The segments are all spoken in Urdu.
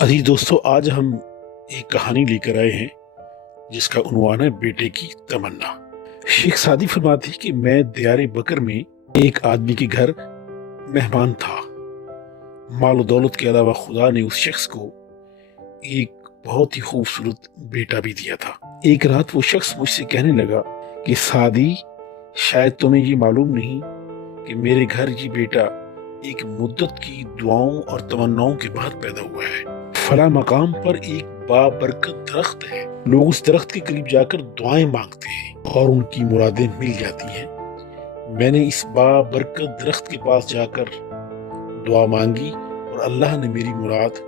عزیز دوستو، آج ہم ایک کہانی لے کر آئے ہیں جس کا عنوان ہے بیٹے کی تمنا۔ شیخ سعدی فرماتے ہیں کہ میں دیار بکر میں ایک آدمی کے گھر مہمان تھا۔ مال و دولت کے علاوہ خدا نے اس شخص کو ایک بہت ہی خوبصورت بیٹا بھی دیا تھا۔ ایک رات وہ شخص مجھ سے کہنے لگا کہ سعدی، شاید تمہیں یہ معلوم نہیں کہ میرے گھر یہ بیٹا ایک مدت کی دعاؤں اور تمناؤں کے بعد پیدا ہوا ہے۔ فلاں مقام پر ایک بابرکت درخت ہے، لوگ اس درخت کے قریب جا کر دعائیں مانگتے ہیں اور ان کی مرادیں مل جاتی ہیں۔ میں نے اس بابرکت درخت کے پاس جا کر دعا مانگی اور اللہ نے میری مراد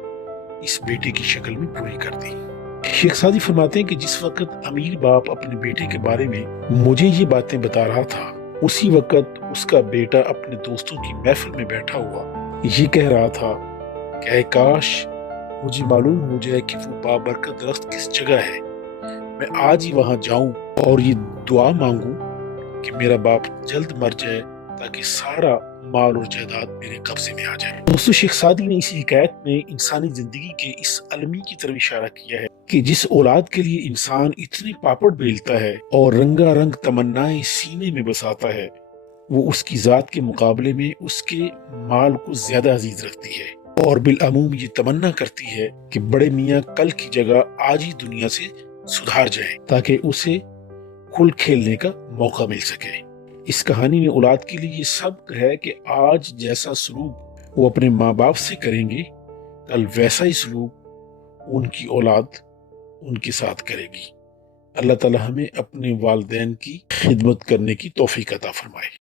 اس بیٹے کی شکل میں پوری کر دی۔ شیخ سعدی فرماتے ہیں کہ جس وقت امیر باپ اپنے بیٹے کے بارے میں مجھے یہ باتیں بتا رہا تھا، اسی وقت اس کا بیٹا اپنے دوستوں کی محفل میں بیٹھا ہوا یہ کہہ رہا تھا کہ اے کاش مجھے معلوم ہو جائے کہ وہ بابرکت درخت کس جگہ ہے، میں آج ہی وہاں جاؤں اور یہ دعا مانگوں کہ میرا باپ جلد مر جائے تاکہ سارا مال اور جائیداد میرے قبضے میں آ جائے۔ دوستو، شیخ سعدی نے اسی حکایت میں انسانی زندگی کے اس المی کی طرف اشارہ کیا ہے کہ جس اولاد کے لیے انسان اتنے پاپڑ بیلتا ہے اور رنگا رنگ تمنائیں سینے میں بساتا ہے، وہ اس کی ذات کے مقابلے میں اس کے مال کو زیادہ عزیز رکھتی ہے اور بالعموم یہ تمنا کرتی ہے کہ بڑے میاں کل کی جگہ آج ہی دنیا سے سدھار جائے تاکہ اسے کھل کھیلنے کا موقع مل سکے۔ اس کہانی میں اولاد کے لیے یہ سبق ہے کہ آج جیسا سلوک وہ اپنے ماں باپ سے کریں گے، کل ویسا ہی سلوک ان کی اولاد ان کے ساتھ کرے گی۔ اللہ تعالی ہمیں اپنے والدین کی خدمت کرنے کی توفیق عطا فرمائے۔